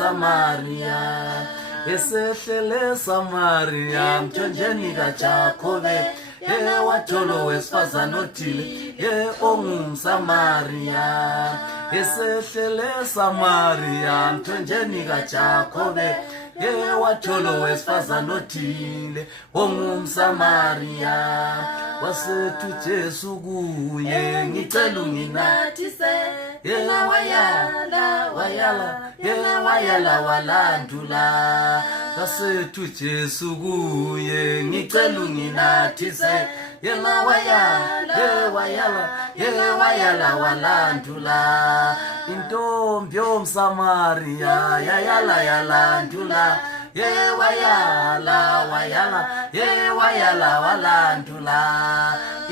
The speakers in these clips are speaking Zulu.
Samaria esehlele Samaria mthonjeni kaJakobe watsholo wesifazane othile ongumSamaria esehlele Samaria mthonjeni kaJakobe watsholo wesifazane othile ongumSamaria wasethu Jesu kuye ngicela unginathise yena wayala walandula wasethu Jesu kuye ngicela unginathise yena wayala walandula intombi yomSamaria yayala yalandula wayala walandula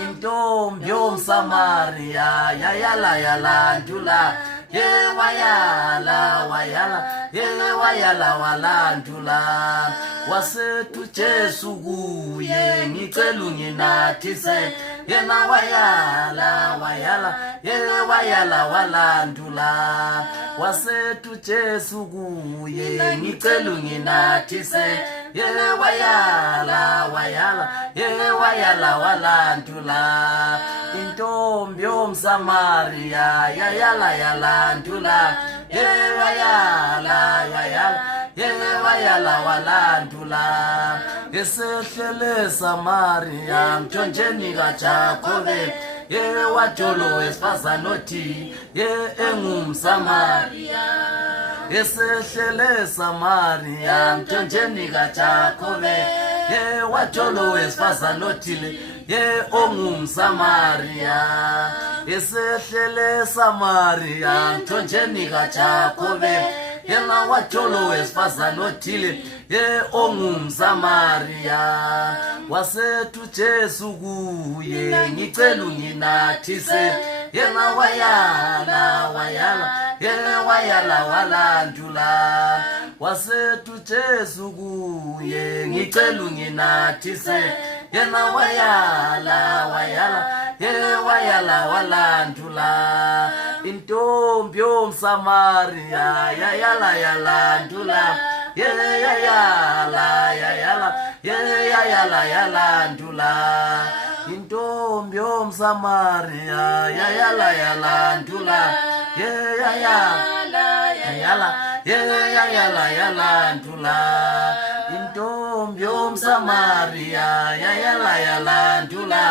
intombi yomSamaria yayala yalandula wayala walandula wasethu Jesu kuye ngicela unginathise yena wayala walandula wasethu Jesu kuye ngicela unginathise yena wayala walandula intombi yomSamaria yayala yalandula wayala walandula esehlele Samaria mthonjeni kaJakobe watsholo wesifazane othile engumSamaria esehlele Samaria mthonjeni kaJakobe watsholo wesifazane othile ongumSamaria esehlele Samaria mthonjeni kaJakobe watsholo wesifazane othile ongumSamaria wasethu Jesu kuye ngicela unginathise yena wayala walandula wasethu Jesu kuye ngicela unginathise yena wayala walandula intombi yomSamaria yayala yalandula yalandula intombi yomSamaria yayala yalandula yalandula intombi yomSamaria yayala yalandula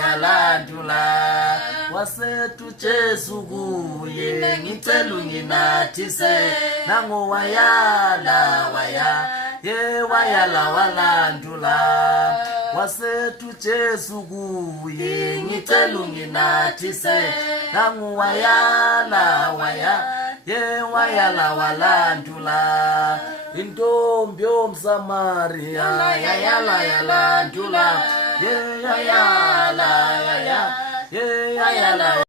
yalandula wasethu Jesu kuye ngicela unginathise nango wayala walandula wasethu Jesu kuye ngicela unginathise nango wayala walandula intombi yomSamaria yayala yalandula